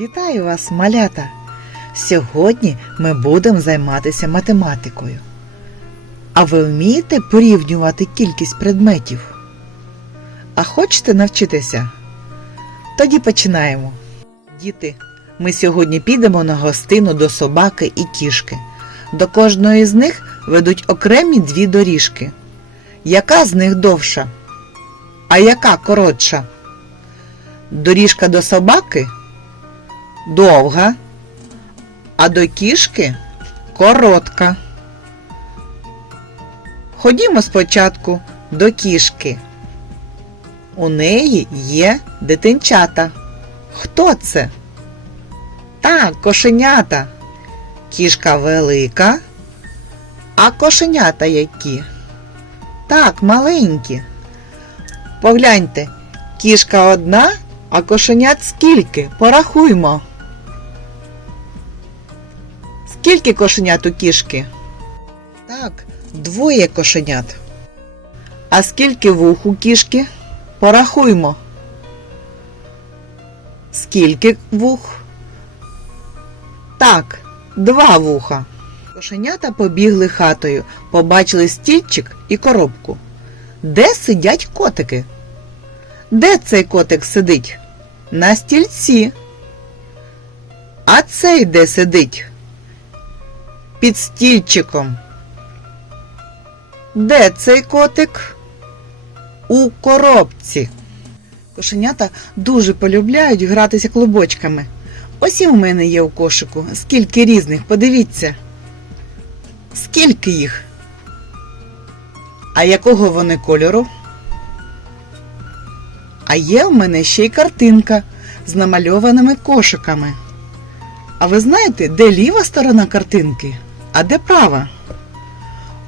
Вітаю вас, малята! Сьогодні ми будемо займатися математикою. А ви вмієте порівнювати кількість предметів? А хочете навчитися? Тоді починаємо. Діти, ми сьогодні підемо на гостину до собаки і кішки. До кожної з них ведуть окремі дві доріжки. Яка з них довша? А яка коротша? Доріжка до собаки довга, а до кішки коротка. Ходімо спочатку до кішки. У неї є дитинчата. Хто це? Так, кошенята. Кішка велика. А кошенята які? Так, маленькі. Погляньте, кішка одна, а кошенят скільки? Порахуймо. Скільки кошенят у кішки? Так, двоє кошенят. А скільки вух у кішки? Порахуймо. Скільки вух? Так, два вуха. Кошенята побігли хатою, побачили стільчик і коробку. Де сидять котики? Де цей котик сидить? На стільці. А цей де сидить? Під стільчиком. Де цей котик? У коробці. Кошенята дуже полюбляють гратися клубочками. Ось і в мене є у кошику. Скільки різних, подивіться. Скільки їх? А якого вони кольору? А є в мене ще й картинка з намальованими кошиками. А ви знаєте, де ліва сторона картинки, а де права?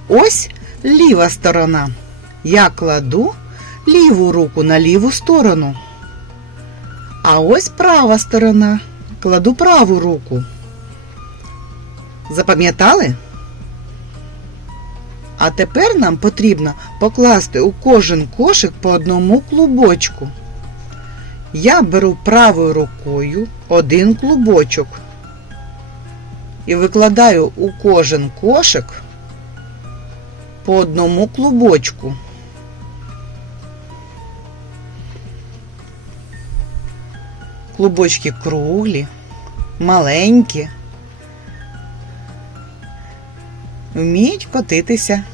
Ось ліва сторона. Я кладу ліву руку на ліву сторону. А ось права сторона. Кладу праву руку. Запам'ятали? А тепер нам потрібно покласти у кожен кошик по одному клубочку. Я беру правою рукою один клубочок і викладаю у кожен кошик по одному клубочку. Клубочки круглі, маленькі, вміють котитися.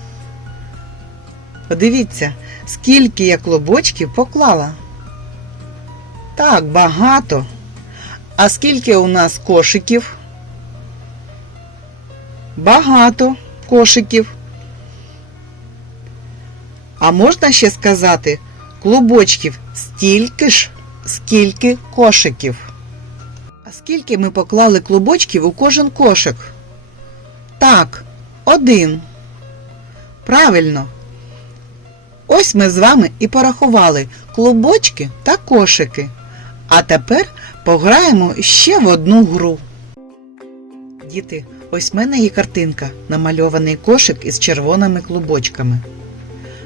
Подивіться, скільки я клубочків поклала. Так, багато. А скільки у нас кошиків? Багато кошиків. А можна ще сказати, клубочків стільки ж, скільки кошиків. А скільки ми поклали клубочків у кожен кошик? Так, один. Правильно. Ось ми з вами і порахували клубочки та кошики. А тепер пограємо ще в одну гру. Діти, ось в мене є картинка, намальований кошик із червоними клубочками.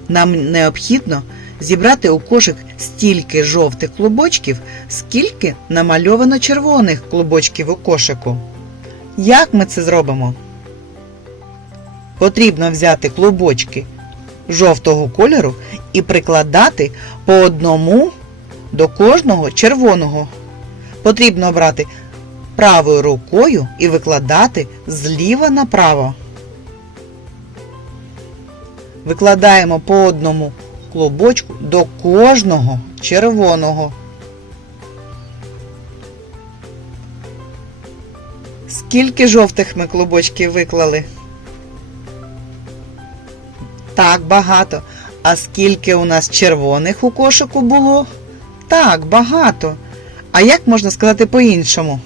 Нам необхідно зібрати у кошик стільки жовтих клубочків, скільки намальовано червоних клубочків у кошику. Як ми це зробимо? Потрібно взяти клубочки жовтого кольору і прикладати по одному до кожного червоного. Потрібно брати правою рукою і викладати зліва направо. Викладаємо по одному клубочку до кожного червоного. Скільки жовтих ми клубочків виклали? Так, багато. А скільки у нас червоних у кошику було? Так, багато. А як можна сказати по-іншому?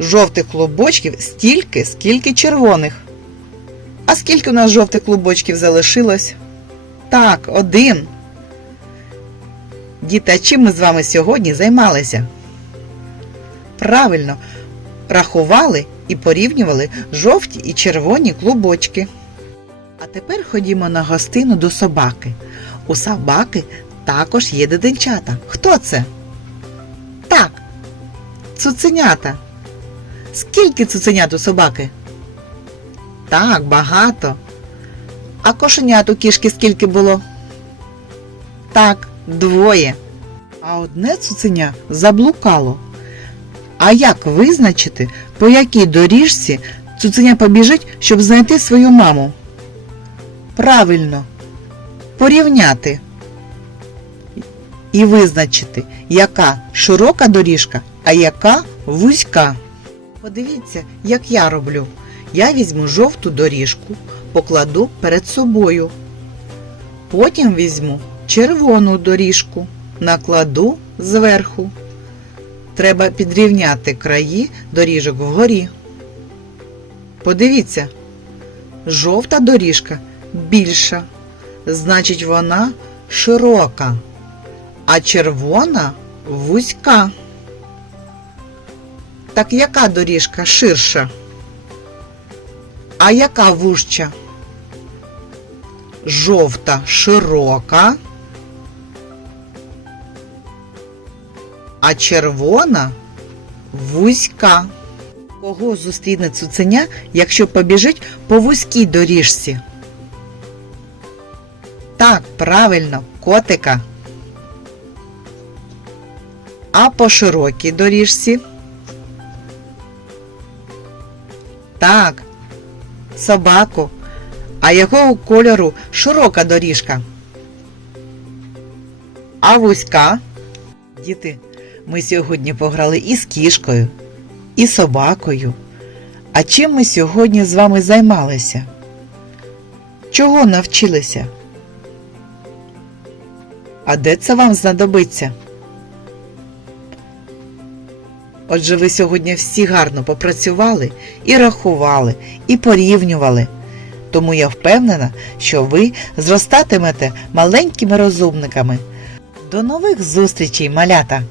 Жовтих клубочків стільки, скільки червоних. А скільки у нас жовтих клубочків залишилось? Так, один. Діти, а чим ми з вами сьогодні займалися? Правильно, рахували і порівнювали жовті і червоні клубочки. А тепер ходімо на гостину до собаки. У собаки також є дитинчата. Хто це? Так, цуценята. Скільки цуценят у собаки? Так, багато. А кошенят у кішки скільки було? Так, двоє. А одне цуценя заблукало. А як визначити, по якій доріжці цуценя побіжить, щоб знайти свою маму? Правильно, порівняти і визначити, яка широка доріжка, а яка вузька. Подивіться, як я роблю. Я візьму жовту доріжку, покладу перед собою. Потім візьму червону доріжку, накладу зверху. Треба підрівняти краї доріжок вгорі. Подивіться, жовта доріжка більша, значить вона широка, а червона вузька. Так яка доріжка ширша? А яка вужча? Жовта широка, а червона вузька. Кого зустріне цуценя, якщо побіжить по вузькій доріжці? Так, правильно, котика. А по широкій доріжці? Так, собаку. А якого кольору широка доріжка? А вузька? Діти, ми сьогодні пограли і з кішкою, і собакою. А чим ми сьогодні з вами займалися? Чого навчилися? А де це вам знадобиться? Отже, ви сьогодні всі гарно попрацювали і рахували, і порівнювали. Тому я впевнена, що ви зростатимете маленькими розумниками. До нових зустрічей, малята!